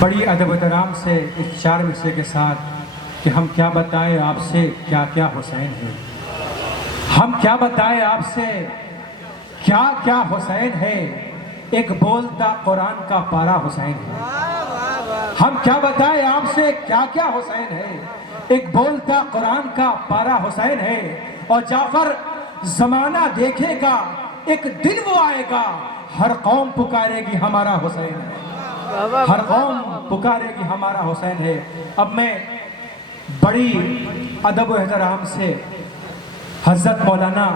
बड़ी अदब एहतराम से इस चार मिसरे के साथ कि हम क्या बताएं आपसे क्या क्या हुसैन है, हम क्या बताएं आपसे क्या क्या हुसैन है। एक बोलता कुरान का पारा हुसैन है। हम क्या बताएं आपसे क्या क्या हुसैन है। एक बोलता कुरान का पारा हुसैन है। और जाफर जमाना देखेगा, एक दिन वो आएगा, हर कौम पुकारेगी हमारा हुसैन है, हर कौम पुकारेगी हमारा हुसैन है। अब मैं बड़ी अदब व एहतराम से हज़रत मौलाना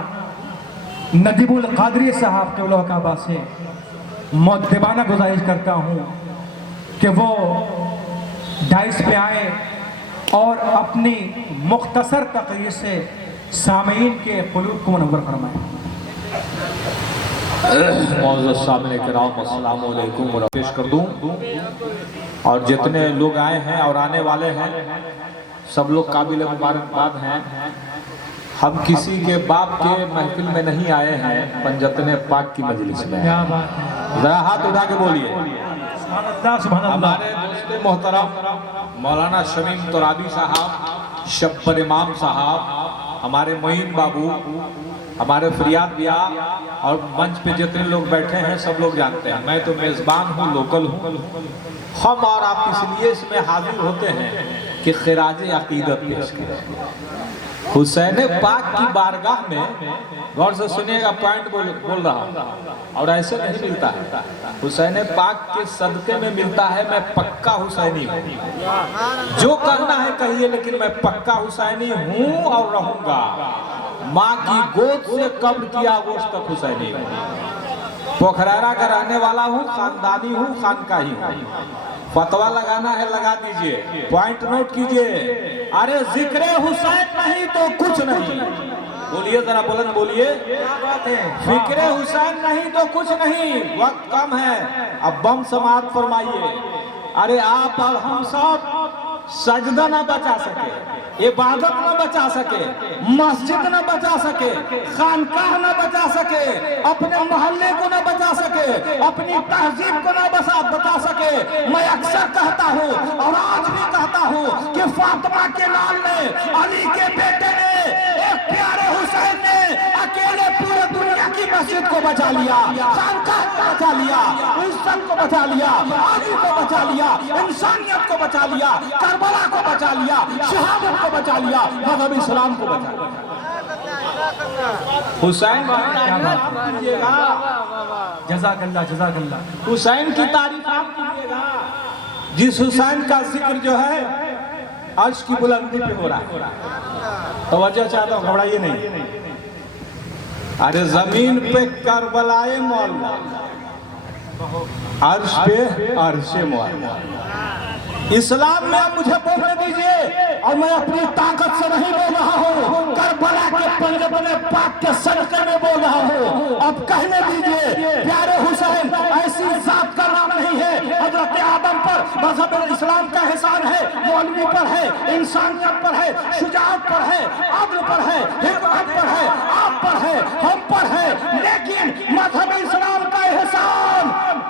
नदीमुल कादरी साहब के उलकाबा से मुअद्दिबाना गुजारिश करता हूँ कि वो डाइस पे आए और अपनी मुख्तसर तकरीर से सामीन के क़ुलूब को मुनव्वर फरमाएं। पेश कर दूं और जितने लोग आए हैं और आने वाले हैं सब लोग काबिल मुबारकबाद हैं। हम किसी के बाप के महफिल में नहीं आए हैं, पंजतने पाक की मजलिस में। क्या बात है, जरा हाथ उठा के बोलिए। हमारे दोस्त मोहतरम मौलाना शमीम तुराबी साहब, शब्बर इमाम साहब, हमारे मोइन बाबू, हमारे फरियाद बिया और मंच पे जितने लोग बैठे हैं सब लोग जानते हैं मैं तो मेज़बान हूँ, लोकल हूँ। हम और आप इसलिए इसमें हाजिर होते हैं कि खिराज अकीदत पेश करें। हुसैन पाक की बारगाह में, गौर से सुनिएगा, पॉइंट बोल रहा हूँ, और ऐसे नहीं मिलता है। हुसैन पाक के सदके में मिलता है। मैं पक्का हुसैनी हूँ, जो कहना है कहिए, लेकिन मैं पक्का हुसैनी हूँ और रहूंगा। माँ की गोद से कब्र की आगोश तक हुसैनी हूँ। पोखरारा का रहने वाला हूँ, खानदानी हूँ, खानकाही हूँ। फतवा लगाना है लगा दीजिए, पॉइंट नोट कीजिए। अरे जिक्र हुसैन नहीं तो कुछ नहीं। बोलिए जरा बुलंद बोलिए। क्या बात है, फिक्र हुसैन नहीं तो कुछ नहीं। वक्त कम है, अब बम समाप्त फरमाइए। अरे आप और हम सब सजदा न बचा सके, इबादत न बचा सके, मस्जिद न बचा सके, खानकाह न बचा सके, अपने मोहल्ले को न बचा सके, अपनी तहजीब को न बचा सके। मैं अक्सर कहता हूँ और आज भी कहता हूँ कि फातिमा के लाल ने, अली के बेटे ने, एक प्यारे हुसैन ने अकेले पूरे दुनिया की मस्जिद को बचा लिया, खानकाह को बचा लिया, इज्जत को बचा लिया, आदि को बचा लिया, इंसानियत को बचा लिया, करबला को बचा लिया, शहादत को बचा लिया, मज़हब इस्लाम को बचा लिया। हुसैन कीजिएगा, जज़ाकल्लाह जज़ाकल्लाह। हुसैन की तारीफ आप कीजिएगा। जिस हुसैन का जिक्र जो है अर्श की बुलंदी पे हो रहा है। तवज्जो चाहता हूँ, घबराइए नहीं। अरे जमीन पे करबलाए मौला, अर्श पे अर्शे मौला। इस्लाम में आप मुझे बोलने दीजिए, और मैं अपनी ताकत से नहीं बोल रहा हूँ, करबला के पंजतने पाक के सदके में बोल रहा हूँ। अब कहने दीजिए, प्यारे हुसैन ऐसी जात का नाम नहीं है। हजरत आदम पर मज़हब इस्लाम का एहसान है, मौलवी पर है, इंसानियत पर है, शुजाअत पर है, अदल पर है, हिकमत पर है, आप पर है, हम पर है। लेकिन मज़हब इस्लाम का एहसान,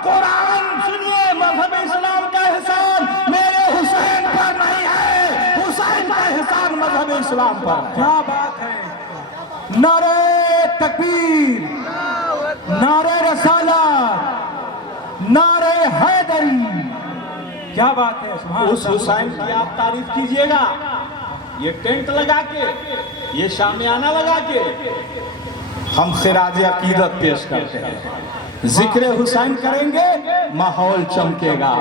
कुरान सुनिए, मज़हब इस्लाम का एहसान मेरे हुसैन पर नहीं है, हुसैन का एहसान मज़हब इस्लाम पर। क्या बात है, नारे तकबीर, नारे रसालत, नारे हैदरी। क्या बात है, सुभान उस हुसैन की आप तारीफ कीजिएगा। ये टेंट लगा के, ये शामियाना लगा के हम खिराज अकीदत पेश करते हैं। जिक्र हुसैन करेंगे, माहौल चमकेगा।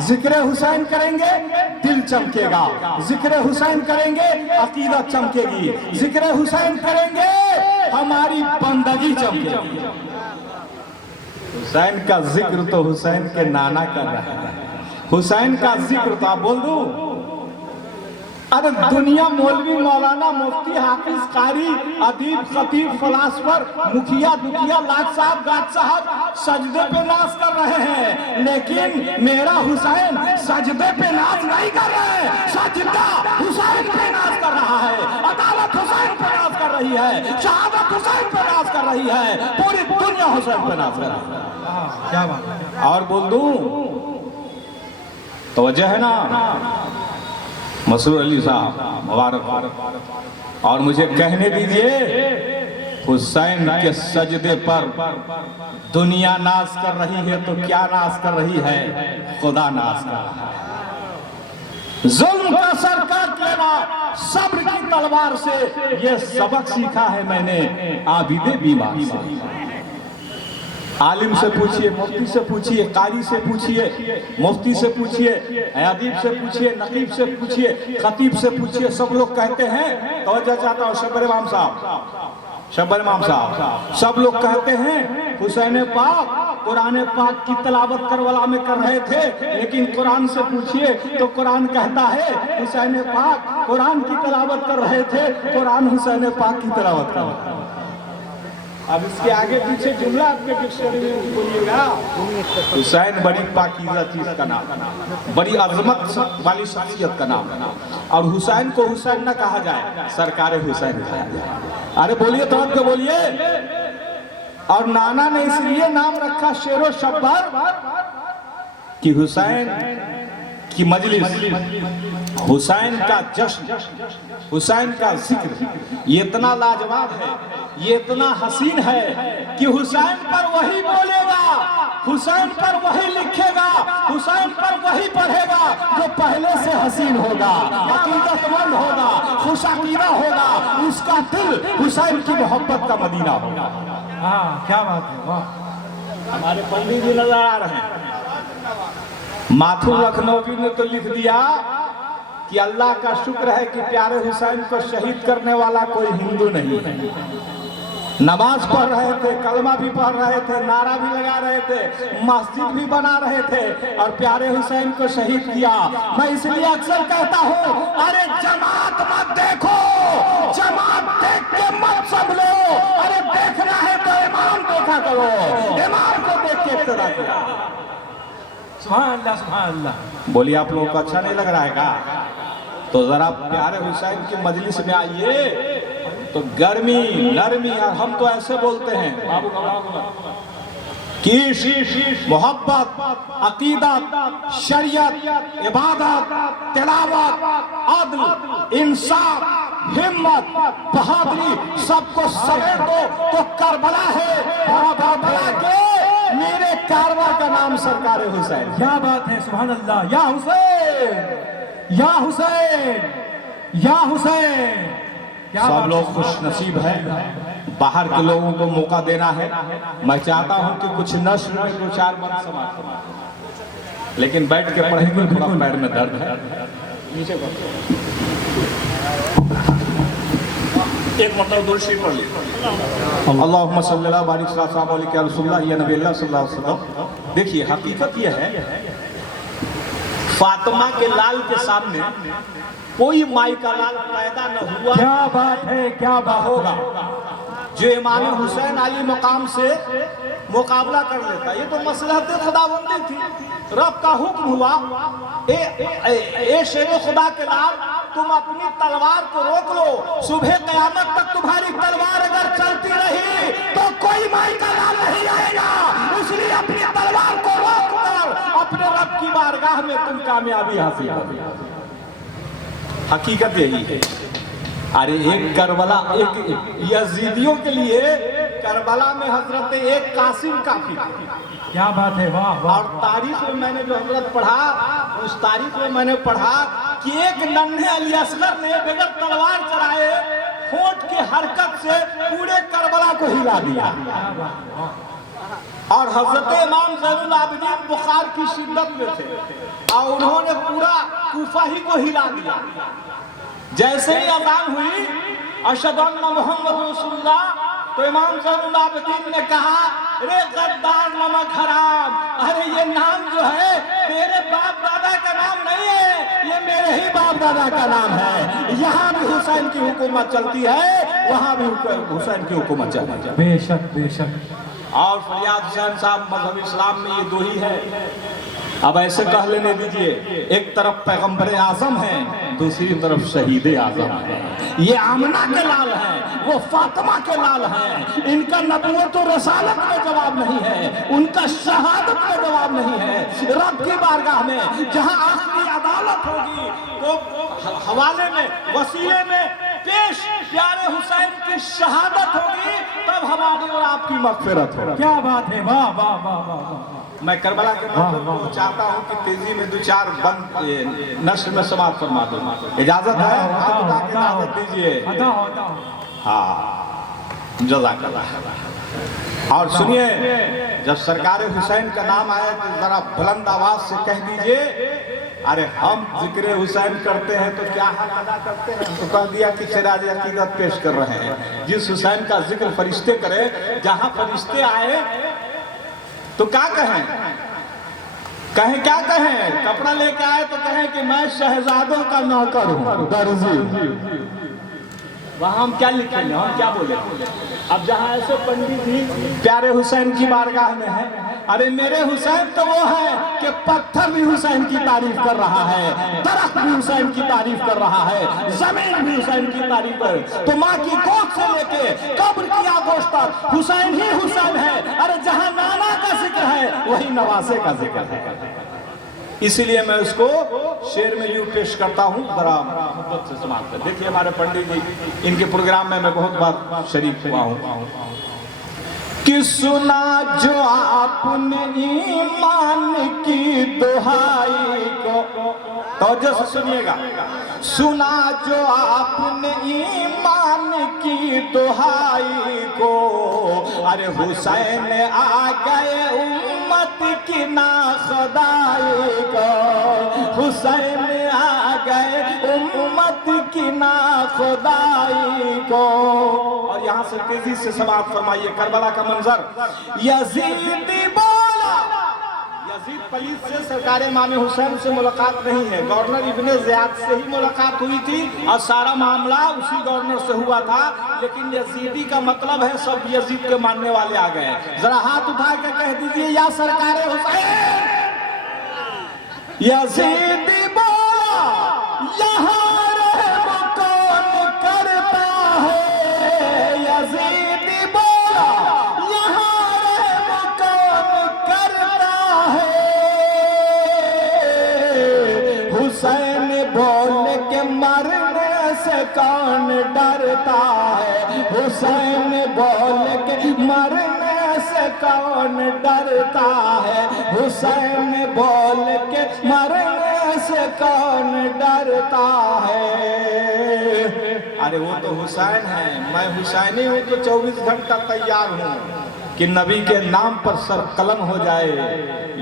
जिक्र हुसैन करेंगे, दिल चमकेगा। जिक्र हुसैन करेंगे, अकीदत चमकेगी। जिक्र हुसैन करेंगे, हमारी बंदगी चमकेगी। हुसैन का जिक्र तो हुसैन के नाना कर रहा है। हुसैन का जिक्र तो आप बोल दूं, अरे दुनिया मौलवी, मौलाना, मुफ्ती, हाफिज, कारी, अदीब, खतीब, फलासफर, मुखिया, दुखिया, लाट साहब, गाट साहब सजदे पे नाच कर रहे हैं, लेकिन मेरा हुसैन सजदे पे नाच नहीं कर रहा है, सजदा हुसैन पे नाच कर रहा है, अदालत हुसैन पे नाच कर रही है, शहादत हुसैन पे नाच कर रही है, पूरी दुनिया हुसैन पे नाच कर रही है। क्या बात है। और बोल दूं तो वजह है ना मसरूर अली साहब मुबारक। और मुझे कहने दीजिए, हुसैन के सजदे पर दुनिया नाज कर रही है तो क्या नाज कर रही है? खुदा नाज कर रहा है। जुल्म का सर काट लेना सब्र की तलवार से, ये सबक सीखा है मैंने आबिदे बीमार से। आलिम से पूछिए, मुफ्ती से पूछिए, कारी से पूछिए, मुफ्ती से पूछिए, अदीब से पूछिए, नकीब से पूछिए, खतीब से पूछिए, सब लोग कहते हैं, तवज्जो चाहता हूँ शब्बर इमाम साहब, शब्बर इमाम साहब, सब लोग कहते हैं हुसैन पाक कुरान पाक की तलावत करबला में कर रहे थे, लेकिन कुरान से पूछिए तो कुरान कहता है हुसैन पाक कुरान की तलावत कर रहे थे, कुरान हुसैन पाक की तलावत कर रहा है। अब इसके आगे पीछे जुमला आपके डिक्शनरी में बोलिएगा। हुसैन बड़ी पाकीज़ा चीज का नाम, बड़ी अजमत वाली शख्सियत का नाम, और हुसैन को हुसैन न कहा जाए, सरकार हुसैन कहा जाए। अरे बोलिए तो आपके बोलिए। और नाना ने इसलिए नाम रखा शेरो शब्बर कि हुसैन की मजलिस, हुसैन का जश्न, हुसैन का जिक्र ये इतना लाजवाब है, ये इतना हसीन है कि हुसैन पर वही बोलेगा, हुसैन पर वही लिखेगा, हुसैन पर वही पढ़ेगा जो पहले से हसीन होगा, अकीदतमंद होगा, खुशअकीदा होगा, उसका दिल हुसैन की मोहब्बत का मदीना होगा। हाँ, क्या बात है, वाह। हमारे पंडित जी नजर आ रहे हैं। माथुर लखनवी ने तो लिख दिया कि अल्लाह का शुक्र है कि प्यारे हुसैन को शहीद करने वाला कोई हिंदू नहीं है। नमाज पढ़ रहे थे, कलमा भी पढ़ रहे थे, नारा भी लगा रहे थे, मस्जिद भी बना रहे थे, और प्यारे हुसैन को शहीद किया। मैं इसलिए अक्सर कहता हूँ, अरे जमात मत देखो, जमात देख के मत संभलो, अरे देखना है तो इमाम देखा करो, इमाम को देख के इक्तदा करो। सुभान अल्लाह, सुभान अल्लाह। बोलिए आप लोगों को अच्छा नहीं लग रहा है का? तो जरा प्यारे हुसैन की मजलिस में आइए तो गर्मी नरमी, और हम तो ऐसे बोलते हैं कि मोहब्बत, अकीदत, शरीयत, इबादत, तिलावत, अदल, इंसाफ, हिम्मत, बहादुरी सबको समेट दो तो करबला है, और करबला के मेरे कारवा का नाम सरकार हुसैन। क्या बात है, सुभान अल्लाह। या हुसैन, या हुसैन, या हुसैन। सब लोग खुश नसीब है, बाहर के लोगों को मौका देना है। मैं चाहता हूं कि कुछ नस्ल में दो चार बंद समाज, लेकिन बैठ के पढ़ेंगे थोड़ा पैर में दर्द है। नीचे एक मतलब दूसरी पढ़ ली। अल्लाहुम्मा सल्ली अला बारिक सल्लल्लाहु अलैहि रसूलुल्लाह या नबी अल्लाह सल्लल्लाहु अलैहि वसल्लम। देखिए हकीकत यह है, फातिमा के लाल के सामने कोई माई का लाल पैदा न हुआ। क्या बात है, क्या बात होगा जो इमाम हुसैन अली मकाम से मुकाबला कर लेता। ये तो मसलहत खुदाबंदी थी, रब का हुक्म हुआ, ए शेर खुदा के लाल, तुम अपनी तलवार को रोक लो, सुबह कयामत तक तुम्हारी तलवार अगर चलती रही तो कोई माई का लाल नहीं आएगा, इसलिए अपनी तलवार को रोक कर अपने रब की बारगाह में तुम कामयाबी हासिल करो। हकीकत यही है। अरे एक करबला, एक यजीदियों के लिए करबला में हजरत एक कासिम काफी थी। क्या बात है, वाह वाह। और तारीख में मैंने जो हजरत पढ़ा, उस तारीख में मैंने पढ़ा कि एक नन्हे अली असगर ने बगैर तलवार चलाए होंठ की हरकत से पूरे करबला को हिला दिया। और हजरत इमाम ज़ैनुल आबिदीन बुखार की शिद्दत में थे और उन्होंने पूरा कूफा ही को हिला दिया। जैसे ही अज़ान हुई अशहदु अन्ना मुहम्मद रसूलुल्लाह, तो इमाम ज़ैनुल आबिदीन ने कहा, रे गद्दार नमक हराम, अरे ये नाम जो है तेरे बाप दादा का नाम नहीं है, ये मेरे ही बाप दादा का नाम है। यहाँ भी हुसैन की हुकूमत चलती है, वहाँ भी हुसैन की हुकूमत चलती है। बेशक बेशक। और फरियाद हुसैन साहब मजहब इस्लाम में ये दो ही है अब ऐसे कह लेने दीजिए, एक तरफ पैगंबर आजम है, दूसरी तरफ शहीद आजम है। ये आमना के लाल हैं, वो फातिमा के लाल हैं। इनका नबूवत और रसालत में जवाब नहीं है, उनका शहादत में जवाब नहीं है। रब की बारगाह में जहां आखिरी अदालत होगी तो हवाले में, वसीले में पेश प्यारे हुसैन की शहादत होगी, तब हमारी और आपकी मगफिरत होगी। क्या बात है, वाह वाह वाह वाह। मैं करबला के मतलब को चाहता हूँ कि तेजी में दो चार बंद नस्ल में समाप्त फरमा दूं। इजाजत है? इजाजत दीजिए। हाँ, जज़ाकल्लाह। और सुनिए, जब सरकार हुसैन का नाम आया तो जरा बुलंद आवाज से कह दीजिए, अरे हम जिक्र हुसैन करते हैं तो क्या हक अदा करते हैं। तो कह दिया कि सिराज अकीदत पेश कर रहे हैं। जिस हुसैन का जिक्र फरिश्ते करे, जहां फरिश्ते आए तो क्या कहें? क्या कहें? कपड़ा लेके आए तो कहें कि मैं शहजादों का नौकर हूं, दर्जी। वहां हम क्या लिखेंगे, हम क्या बोले? अब जहां ऐसे पंडित ही प्यारे हुसैन की बारगाह में है, अरे मेरे हुसैन तो वो है कि पत्थर भी हुसैन की तारीफ कर रहा है, दरख्त भी हुसैन की तारीफ कर रहा है, जमीन भी हुसैन की तारीफ कर। तो माँ की गोद से लेके कब्र की आगोश तक हुसैन ही हुसैन है। अरे जहां नाना का जिक्र है वही नवासे का जिक्र है। इसीलिए मैं उसको शेर में यूं पेश करता हूं, जरा मोहब्बत से समाप्त कर। देखिए हमारे पंडित जी, इनके प्रोग्राम में मैं बहुत बार शरीक हुआ हूं कि सुना जो आपने ईमान की दुहाई को, तो जैसे सुनिएगा, सुना जो आपने ईमान की दुहाई को, अरे हुसैन आ गए उम्मत की ना खुदाई को, हुसैन आ गए उम्मत की ना खुदाई को। और यहाँ से तेजी से समाप्त फरमाइए करबला का मंजर। यजीदी बोला, यजीद पलीद से सरकार इमाम हुसैन से मुलाकात नहीं है, गवर्नर इब्ने ज़ियाद से ही मुलाकात हुई थी और सारा मामला उसी गवर्नर से हुआ था। लेकिन यजीदी का मतलब है सब यजीद के मानने वाले आ गए। जरा हाथ उठा के कह दीजिए, या सरकार हुसैन। यजीदी बोला, यहाँ रहम कौन करता है। यजीदी बोला, यहाँ रहम कौन करता है। हुसैन बोल के मरने से कौन डरता है। हुसैन बोल के मरने से कौन डरता है। हुसैन बोल के मरने से कौन डरता है। अरे वो तो हुसैन है, मैं हुसैनी हूँ तो 24 घंटा तैयार हूँ कि नबी के नाम पर सर कलम हो जाए,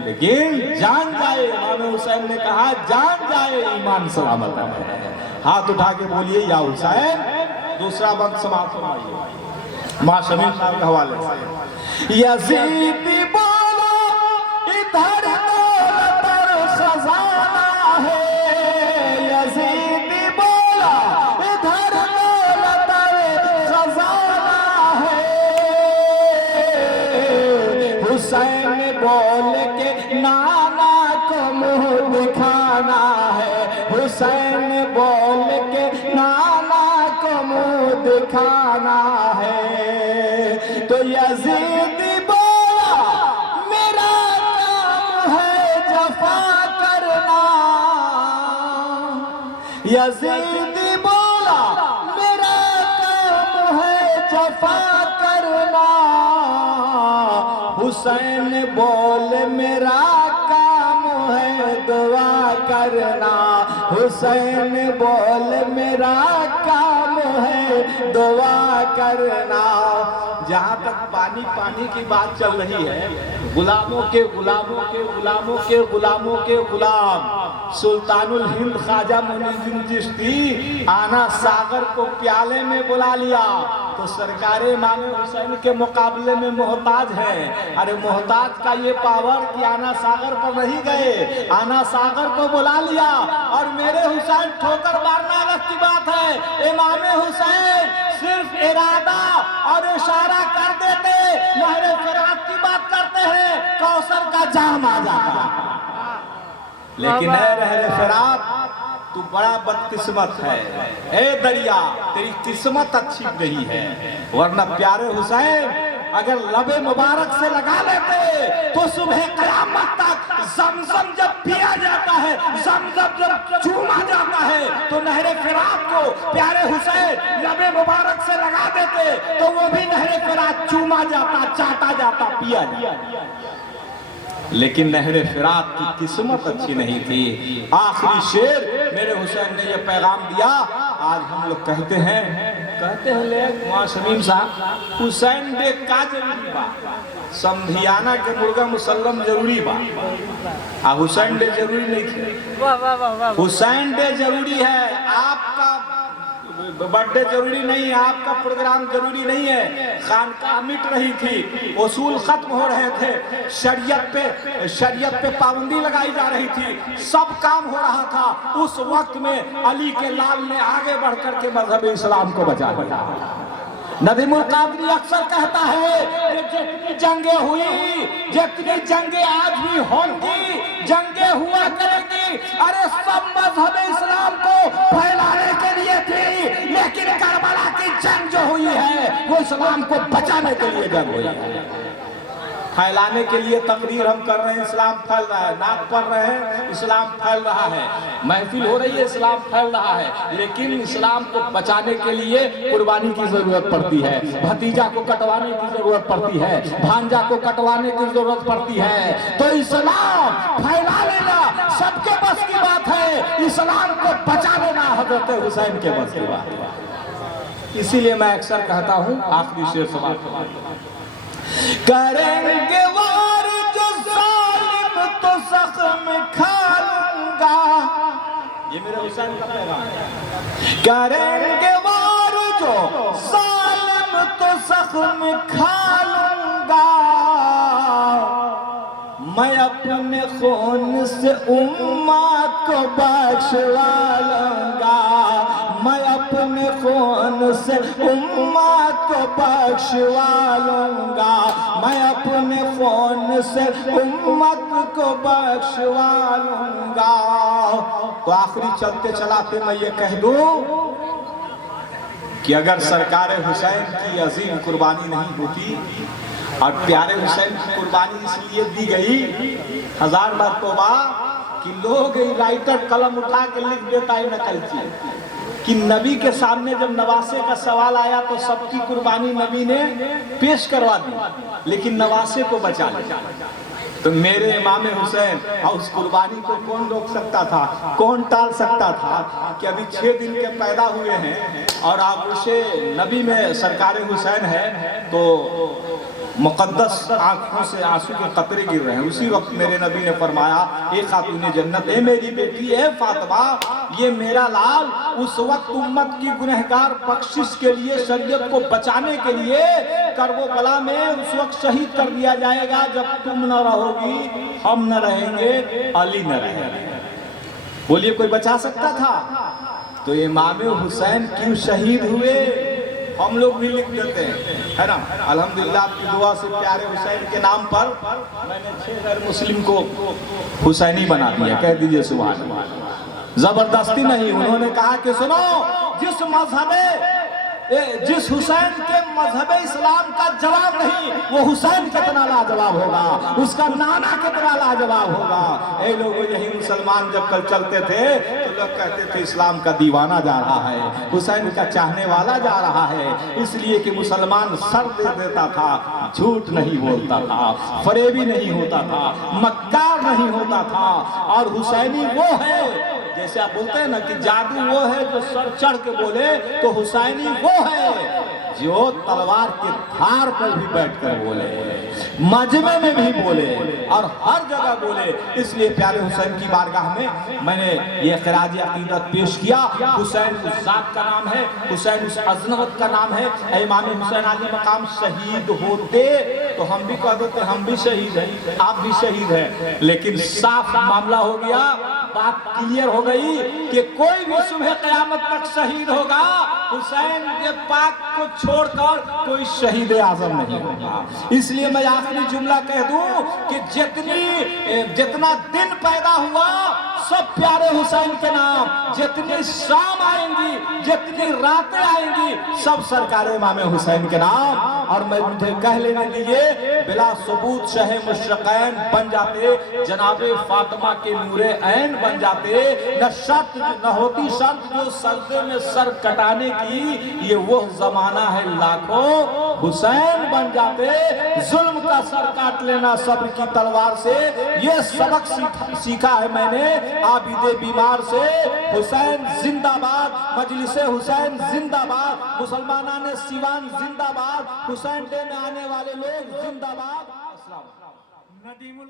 लेकिन जान जाए। इमाम हुसैन ने कहा जान जाए, ईमान सलामत है। हाथ उठा के बोलिए या हुसैन। दूसरा बंद समाप्त फरमाइए माँ शमीम साहब के हवाले से। यजीदी बोलो, इधर दौलत और खजाना है। यजीदी बोला, इधर दौलत और खजाना है। हुसैन बोल के नाना को मुंह दिखाना है। हुसैन बोल के नाना को मुंह दिखाना है। तो यजीदी बोला, मेरा काम है जफा करना। यजीदी बोला, मेरा काम है जफा करना। हुसैन बोल, मेरा काम है दुआ करना। हुसैन बोल, मेरा काम है दुआ करना। जहाँ तक पानी पानी की बात चल रही है, गुलामों के गुलामों के गुलामों के गुलामों के गुलाम सुल्तानुल हिंद ख्वाजा मुइनुद्दीन चिश्ती आना सागर को प्याले में बुला लिया तो सरकार इमाम हुसैन के मुकाबले में मोहताज है। अरे मोहताज का ये पावर कि आना सागर पर नहीं गए, आना सागर को बुला लिया और मेरे हुसैन ठोकर मारना अलग की बात है। इमाम हुसैन सिर्फ इरादा और इशारा कर देते, नहरे फिरात की बात करते हैं, कौसर का जाम आ जाता। लेकिन है रहरे फिरात तू बड़ा बदकिस्मत है। ए दरिया तेरी किस्मत अच्छी नहीं है, वरना प्यारे हुसैन अगर लबे मुबारक से लगा लेते तो सुबह कयामत तक जमजम जब पिया जाता है, जमजम जब चूमा जाता है, तो नहरे फिरात को प्यारे हुसैन लबे मुबारक से लगा देते तो वो भी नहरे फिरात चूमा जाता, चाटा जाता, पिया जाता। लेकिन नहरे फिरात की किस्मत अच्छी नहीं थी। आखिरी शेर मेरे हुसैन ने यह पैगाम दिया। आज हम लोग कहते हैं ले वहाँ शमीम साहब हुसैन डे का जरूरी बा, समधियाना के मुर्गा मुसल्लम जरूरी बा, हुसैन डे जरूरी नहीं थे। हुसैन डे जरूरी है, आपका बर्थडे जरूरी नहीं है, आपका प्रोग्राम जरूरी नहीं है। खानकाह मिट रही थी, उसूल खत्म हो रहे थे, शरीयत पे पाबंदी लगाई जा रही थी, सब काम हो रहा था। उस वक्त में अली के लाल ने आगे बढ़कर के मजहब इस्लाम को बचा लिया। नदीमुल कादरी अक्सर कहता है कि जितनी जंगें हुई, जितनी जंगें आज भी होंगी, जंगें हुआ करेंगी, अरे सब मजहब इस्लाम को फैलाने के लिए थी, लेकिन करबला की जंग जो हुई है वो इस्लाम को बचाने के लिए जंग हुई है। फैलाने के लिए तकरीर हम कर रहे हैं, इस्लाम फैल रहा है, नाक पढ़ रहे हैं, इस्लाम फैल रहा है, महफिल हो रही है, इस्लाम फैल रहा है, लेकिन इस्लाम को बचाने के लिए कुर्बानी की जरूरत पड़ती है, भतीजा को कटवाने की जरूरत पड़ती है, भांजा को कटवाने की जरूरत पड़ती है। तो इस्लाम फैला लेना सबके बस की बात है, इस्लाम को बचा लेना हजरत हुसैन के बस की बात है। इसीलिए मैं अक्सर कहता हूँ, आखिरी शेर समाप्त करेंगे वार जो जालिम तो जख्म खा लूंगा, ये मेरे हुसैन का पैगाम है। करेंगे वार जो जालिम तो जख्म खा लूंगा, मैं अपने खून से उम्मत को बख्शवा लूंगा, मैं अपने खून से उम्मत को बख्शवा लूंगा, मैं अपने खून से उम्मत को बख्शवा लूंगा। तो आखिरी चलते चलाते मैं ये कह दूं कि अगर सरकार हुसैन की अजीम कुर्बानी नहीं होती, और प्यारे हुसैन की कुर्बानी इसलिए दी गई, हजार बार तौबा कि लोग राइटर कलम उठा के लिख देता है नकलची कि नबी के सामने जब नवासे का सवाल आया तो सबकी कुर्बानी नबी ने पेश करवा दी, लेकिन नवासे को बचा लिया। तो मेरे इमाम हुसैन और उस कुर्बानी को कौन रोक सकता था, कौन टाल सकता था कि अभी 6 दिन के पैदा हुए हैं और आप उसे नबी में सरकार हुसैन है तो मुकद्दस आंखों से आंसू के कतरे गिर रहे हैं। उसी वक्त मेरे नबी ने फरमाया, एक खातून जन्नत, ए मेरी बेटी है फातिमा, ये मेरा लाल उस वक्त उम्मत की गुनहगार बख्शिश के लिए, शरीयत को बचाने के लिए करबला में उस वक्त शहीद कर दिया जाएगा जब तुम न रहोगी, हम न रहेंगे, अली न रहेंगे। बोलिए कोई बचा सकता था? तो इमाम हुसैन क्यों शहीद हुए हम लोग भी लिख देते हैं, है ना। अल्हम्दुलिल्लाह आपकी दुआ से प्यारे हुसैन के नाम पर मैंने 6 गैर मुस्लिम को हुसैनी बना दिया, कह दीजिए सुभान अल्लाह। जबरदस्ती नहीं, उन्होंने कहा कि सुनो, जिस हुसैन के मजहब इस्लाम का जवाब नहीं, वो हुसैन कितना लाजवाब होगा, उसका नाना कितना लाजवाब होगा। ए लोगों, यही मुसलमान जब कल चलते थे तो लोग कहते थे इस्लाम का दीवाना जा रहा है, हुसैन का चाहने वाला जा रहा है, इसलिए कि मुसलमान सर दे देता था, झूठ नहीं बोलता था, फरेबी नहीं होता था, मक्कार नहीं होता था। और हुसैनी वो है, जैसे आप बोलते हैं ना कि जादू वो है जो सर चढ़ के बोले, तो हुसैनी वो है जो तलवार के धार पर भी बैठकर बोले, मजमे में भी बोले और हर जगह बोले। इसलिए प्यारे हुसैन की बारगाह में मैंने ये खिराज अकीदत पेश किया। हुसैन उस जात का नाम है, हुसैन उस अजनवत का नाम है। इमाम हुसैन आगे मकाम शहीद होते तो हम भी कह देते हम भी शहीद हैं, आप भी शहीद हैं, लेकिन साफ मामला हो गया, बात क्लियर हो गई कि कोई भी सुबह क़यामत तक शहीद होगा हुसैन के पाक को छोड़कर कोई शहीद आजम नहीं होगा। इसलिए मैं आखिरी जुमला कह दूं कि जितना दिन पैदा हुआ सब प्यारे हुसैन के नाम, जितनी शाम आएंगी जितनी रातें आएंगी सब सरकार इमाम हुसैन के नाम। और मैं मुझे कह लेने दीजिए बिला सबूत शह मुशरकैन बन जाते, जनाबे फातिमा के नूरे ऐन बन जाते, न होती शर्त जो सजदे में सर कटाने की, ये वो जमाना है लाखों हुसैन बन जाते, जुल्म का सर काट लेना सब्र की तलवार से। ये सबक सीखा है मैंने आबिदे बीमार से। हुसैन जिंदाबाद, मजलिसे हुसैन जिंदाबाद, मुसलमाना ने सिवान जिंदाबाद, हुसैन डे में आने वाले लोग जिंदाबाद। नदीमुल